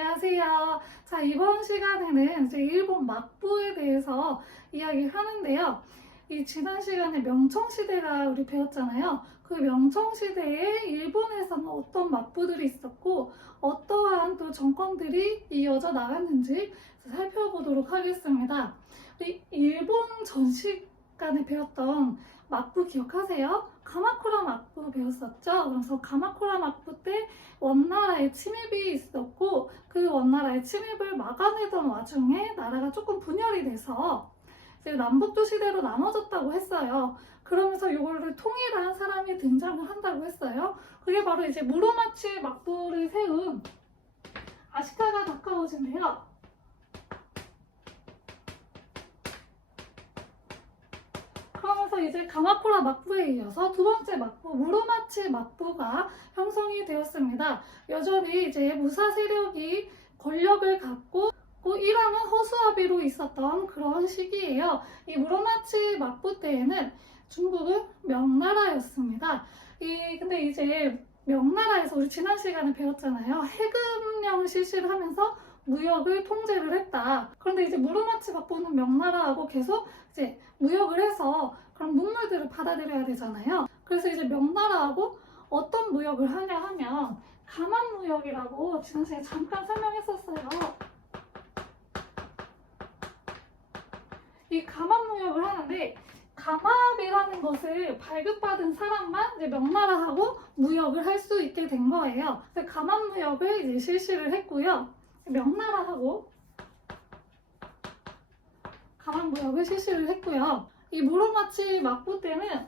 안녕하세요. 자, 이번 시간에는 이제 일본 막부에 대해서 이야기를 하는데요. 이 지난 시간에 명청시대가 우리 배웠잖아요. 그 명청시대에 일본에서는 어떤 막부들이 있었고 어떠한 또 정권들이 이어져 나갔는지 살펴보도록 하겠습니다. 우리 일본 전 시간에 배웠던 막부 기억하세요? 가마쿠라 막부 배웠었죠? 그래서 가마쿠라 막부 때 원나라의 침입이 있었고 그 원나라의 침입을 막아내던 와중에 나라가 조금 분열이 돼서 이제 남북두 시대로 나눠졌다고 했어요. 그러면서 이거를 통일한 사람이 등장을 한다고 했어요. 그게 바로 이제 무로마치 막부를 세운 아시카가 다카오지인데요. 그러면서 이제 가마쿠라 막부에 이어서 두 번째 막부, 무로마치 막부가 형성이 되었습니다. 여전히 이제 무사 세력이 권력을 갖고 이란은 허수아비로 있었던 그런 시기예요. 이 무로마치 막부 때에는 중국은 명나라였습니다. 근데 이제 명나라에서 우리 지난 시간에 배웠잖아요. 해금령을 실시를 하면서 무역을 통제를 했다. 그런데 이제 무로마치 막부는 명나라하고 계속 이제 무역을 해서 그런 문물들을 받아들여야 되잖아요. 그래서 이제 명나라하고 어떤 무역을 하냐 하면 감합무역이라고 지난 시간에 잠깐 설명했었어요. 이 감합무역을 하는데 감합이라는 것을 발급받은 사람만 이제 명나라하고 무역을 할 수 있게 된 거예요. 그래서 감합무역을 이제 실시를 했고요. 명나라하고 감합무역을 실시를 했고요. 이 무로마치 막부 때는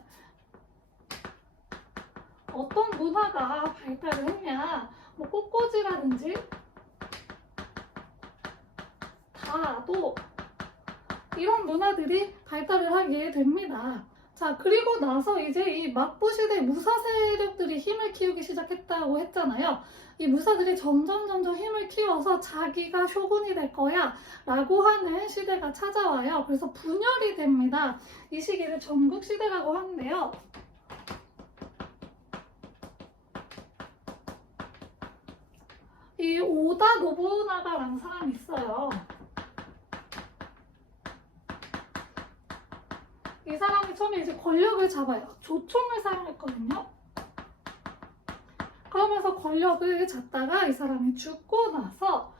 어떤 문화가 발달을 했냐, 뭐 꽃꽂이라든지 다도 이런 문화들이 발달을 하게 됩니다. 자, 그리고 나서 이제 이 막부 시대 무사 세력들이 힘을 키우기 시작했다고 했잖아요. 이 무사들이 점점 힘을 키워서 자기가 쇼군이 될 거야 라고 하는 시대가 찾아와요. 그래서 분열이 됩니다. 이 시기를 전국시대라고 하는데요. 이 오다 노부나가라는 사람이 있어요. 이 사람이 처음에 이제 권력을 잡아요. 조총을 사용했거든요. 그러면서 권력을 잡다가 이 사람이 죽고 나서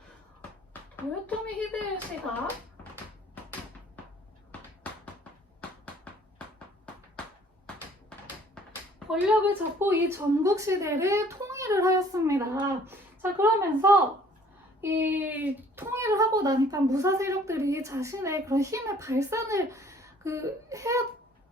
도요토미 히데요시가 권력을 잡고 이 전국 시대를 통일을 하였습니다. 자, 그러면서 이 통일을 하고 나니까 무사 세력들이 자신의 그런 힘의 발산을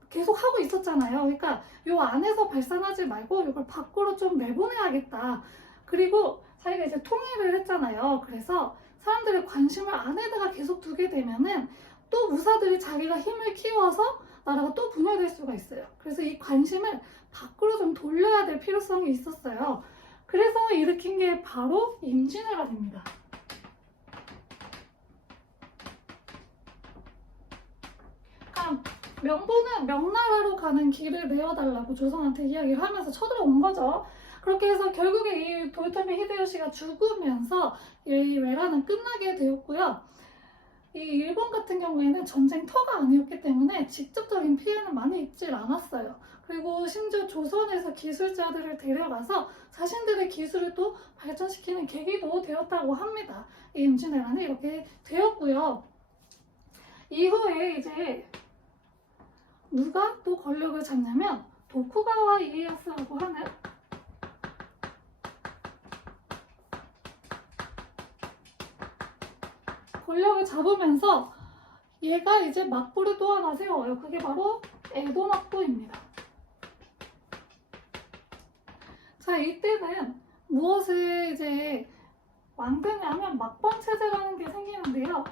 계속 하고 있었잖아요. 그러니까 요 안에서 발산하지 말고 이걸 밖으로 좀 내보내야겠다. 그리고 자기가 이제 통일을 했잖아요. 그래서 사람들의 관심을 안에다가 계속 두게 되면은 또 무사들이 자기가 힘을 키워서 나라가 또 분열될 수가 있어요. 그래서 이 관심을 밖으로 좀 돌려야 될 필요성이 있었어요. 그래서 일으킨 게 바로 임진왜가 됩니다. 명부는 명나라로 가는 길을 내어달라고 조선한테 이야기를 하면서 쳐들어온 거죠. 그렇게 해서 결국에 이 도요토미 히데요시가 죽으면서 이 외란은 끝나게 되었고요. 이 일본 같은 경우에는 전쟁터가 아니었기 때문에 직접적인 피해는 많이 입질 않았어요. 그리고 심지어 조선에서 기술자들을 데려가서 자신들의 기술을 또 발전시키는 계기도 되었다고 합니다. 이 임진왜란은 이렇게 되었고요. 이후에 이제 누가 또 권력을 잡냐면 도쿠가와 이에야스라고 하는 권력을 잡으면서 얘가 이제 막부를 또 하나 세워요. 그게 바로 에도 막부입니다. 자, 이때는 무엇을 이제 만드냐면 막번 체제라는 게 생기는데요.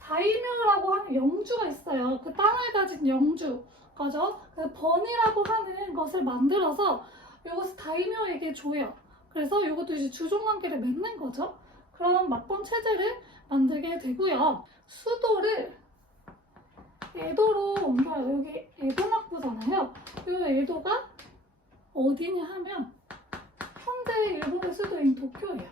다이묘라고 하는 영주가 있어요. 그 땅을 가진 영주 거죠. 그 번이라고 하는 것을 만들어서 이것을 다이묘에게 줘요. 그래서 이것도 이제 주종관계를 맺는 거죠. 그런 막번 체제를 만들게 되고요. 수도를 에도로 옮겨요. 여기 에도 막부잖아요. 이 에도가 어디냐 하면 현대 일본 도쿄인 도쿄예요.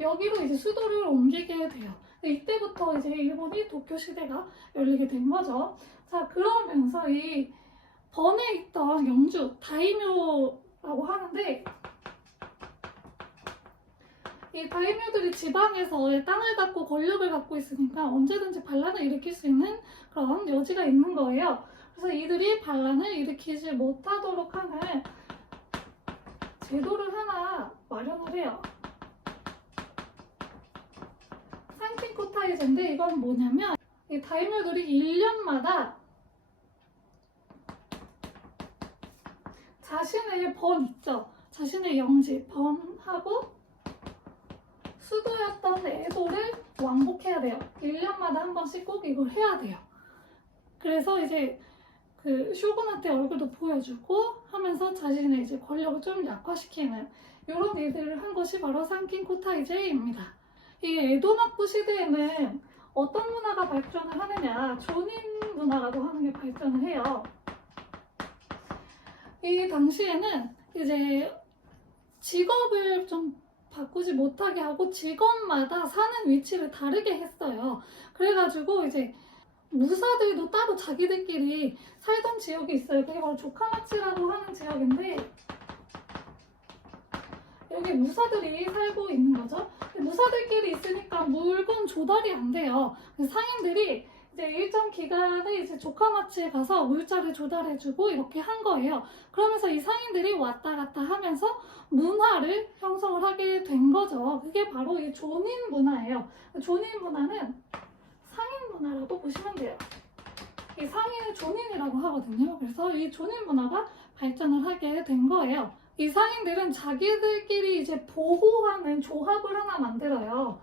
여기로 이제 수도를 옮기게 돼요. 이때부터 이제 일본이 도쿄 시대가 열리게 된 거죠. 자, 그러면서 이 번에 있던 영주 다이묘라고 하는데, 이 다이묘들이 지방에서 땅을 갖고 권력을 갖고 있으니까 언제든지 반란을 일으킬 수 있는 그런 여지가 있는 거예요. 그래서 이들이 반란을 일으키지 못하도록 하는 제도를 하나 마련을 해요. 산킹코타이제인데, 이건 뭐냐면 이 다이묘들이 1년마다 자신의 번 있죠. 자신의 영지, 번하고 수도였던 에도를 왕복해야 돼요. 1년마다 한 번씩 꼭 이걸 해야 돼요. 그래서 이제 그 쇼군한테 얼굴도 보여주고 하면서 자신의 이제 권력을 좀 약화시키는 이런 일들을 한 것이 바로 산킹코타이제입니다. 이 에도 막부 시대에는 어떤 문화가 발전을 하느냐, 조닌 문화라고 하는 게 발전을 해요. 이 당시에는 이제 직업을 좀 바꾸지 못하게 하고 직업마다 사는 위치를 다르게 했어요. 그래가지고 이제 무사들도 따로 자기들끼리 살던 지역이 있어요. 그게 바로 조카마치라고 하는 지역인데, 여기 무사들이 살고 있는 거죠. 무사들끼리 있으니까 물건 조달이 안 돼요. 상인들이 이제 일정 기간에 이제 조카마치에 가서 물자를 조달해주고 이렇게 한 거예요. 그러면서 이 상인들이 왔다 갔다 하면서 문화를 형성을 하게 된 거죠. 그게 바로 이 조닌 문화예요. 조닌 문화는 상인 문화라고 보시면 돼요. 이 상인을 조닌이라고 하거든요. 그래서 이 조닌 문화가 발전을 하게 된 거예요. 이 상인들은 자기들끼리 이제 보호하는 조합을 하나 만들어요.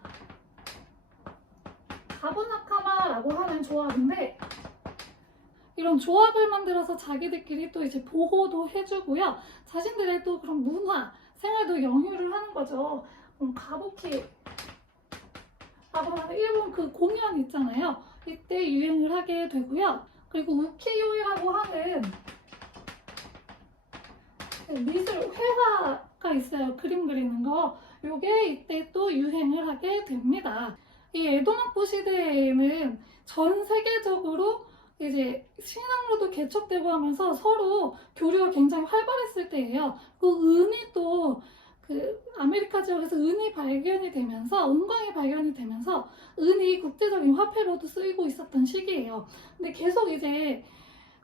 가부나카마라고 하는 조합인데, 이런 조합을 만들어서 자기들끼리 또 이제 보호도 해주고요. 자신들의 또 그런 문화, 생활도 영유를 하는 거죠. 가부키라고 하는 일본 그 공연 있잖아요. 이때 유행을 하게 되고요. 그리고 우키요이라고 하는 미술 회화가 있어요. 그림 그리는 거. 요게 이때 또 유행을 하게 됩니다. 이 에도막부 시대에는 전 세계적으로 이제 신앙으로도 개척되고 하면서 서로 교류가 굉장히 활발했을 때예요. 그 은이 또 그 아메리카 지역에서 은이 발견이 되면서, 은광이 발견이 되면서 은이 국제적인 화폐로도 쓰이고 있었던 시기예요. 근데 계속 이제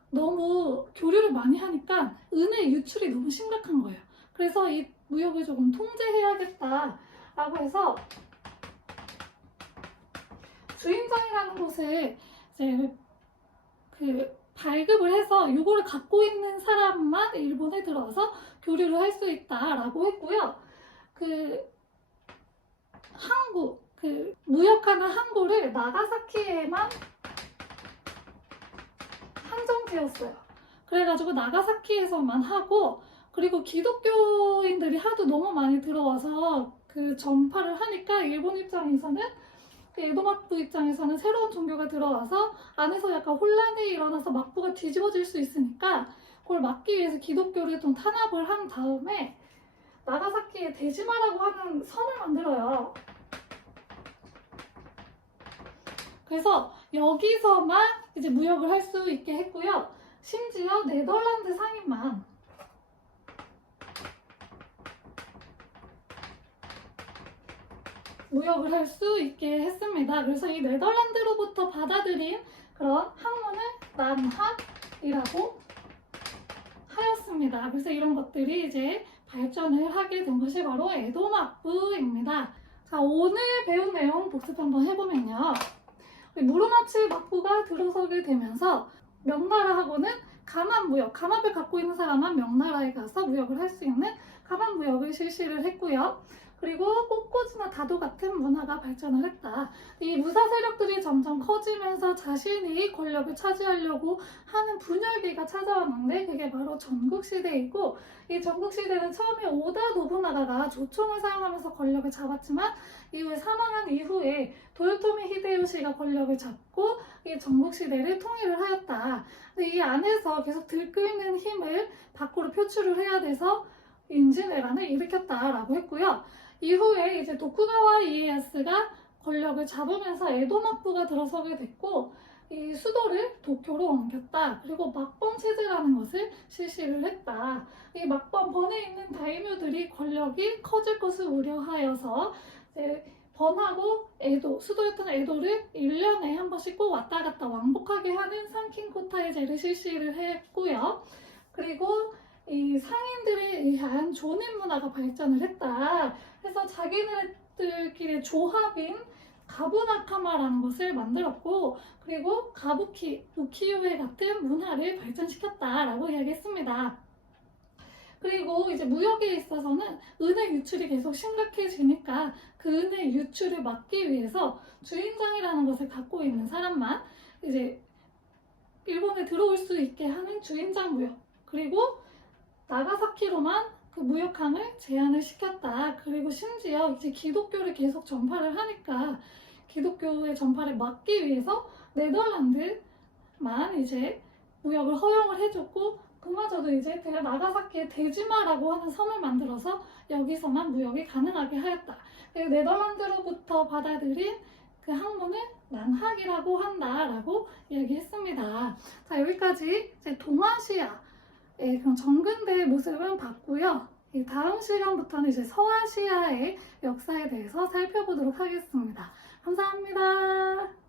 너무 교류를 많이 하니까 은의 유출이 너무 심각한 거예요. 그래서 이 무역을 조금 통제해야겠다라고 해서 주인장이라는 곳에 이제 그 발급을 해서 이거를 갖고 있는 사람만 일본에 들어와서 교류를 할 수 있다라고 했고요. 그 항구, 그 무역하는 항구를 나가사키에만 한정지었어요. 그래가지고 나가사키에서만 하고, 그리고 기독교인들이 하도 너무 많이 들어와서 그 전파를 하니까 일본 입장에서는, 에도막부 입장에서는 새로운 종교가 들어와서 안에서 약간 혼란이 일어나서 막부가 뒤집어질 수 있으니까 그걸 막기 위해서 기독교를 좀 탄압을 한 다음에 나가사키에 데지마라고 하는 섬을 만들어요. 그래서 여기서만 이제 무역을 할 수 있게 했고요. 심지어 네덜란드 상인만 무역을 할 수 있게 했습니다. 그래서 이 네덜란드로부터 받아들인 그런 학문을 난학이라고 하였습니다. 그래서 이런 것들이 이제 발전을 하게 된 것이 바로 에도막부입니다. 자, 오늘 배운 내용 복습 한번 해보면요. 무로마치 막부가 들어서게 되면서 명나라하고는 가만무역, 가마를 갖고 있는 사람만 명나라에 가서 무역을 할 수 있는 가만무역을 실시를 했고요. 그리고 꽃꽂이나 다도 같은 문화가 발전을 했다. 이 무사 세력들이 점점 커지면서 자신이 권력을 차지하려고 하는 분열기가 찾아왔는데, 그게 바로 전국시대이고, 이 전국시대는 처음에 오다 노부나가가 조총을 사용하면서 권력을 잡았지만 이후에 사망한 이후에 도요토미 히데요시가 권력을 잡고 이 전국시대를 통일을 하였다. 근데 이 안에서 계속 들끓는 힘을 밖으로 표출을 해야 돼서 임진왜란을 일으켰다라고 했고요. 이후에 이제 도쿠가와 이에야스가 권력을 잡으면서 에도 막부가 들어서게 됐고 이 수도를 도쿄로 옮겼다. 그리고 막번 체제라는 것을 실시를 했다. 이 막번 번에 있는 다이묘들이 권력이 커질 것을 우려하여서 이제 번하고 에도, 수도였던 에도를 1년에 한 번씩 꼭 왔다 갔다 왕복하게 하는 산킹코타이제를 실시를 했고요. 그리고 이 상인들에 의한 존인 문화가 발전을 했다. 그래서 자기네들끼리 조합인 가부나카마라는 것을 만들었고 그리고 가부키, 우키요에 같은 문화를 발전시켰다라고 이야기했습니다. 그리고 이제 무역에 있어서는 은행 유출이 계속 심각해지니까 그 은행 유출을 막기 위해서 주인장이라는 것을 갖고 있는 사람만 이제 일본에 들어올 수 있게 하는 주인장 무역, 그리고 나가사키로만 그 무역항을 제한을 시켰다. 그리고 심지어 이제 기독교를 계속 전파를 하니까 기독교의 전파를 막기 위해서 네덜란드만 이제 무역을 허용을 해줬고 그마저도 이제 나가사키에 데지마라고 하는 섬을 만들어서 여기서만 무역이 가능하게 하였다. 그리고 네덜란드로부터 받아들인 그 항문을 난학이라고 한다라고 이야기했습니다. 자, 여기까지 이제 동아시아의 그런 정근대의 모습은 봤고요. 다음 시간부터는 이제 서아시아의 역사에 대해서 살펴보도록 하겠습니다. 감사합니다.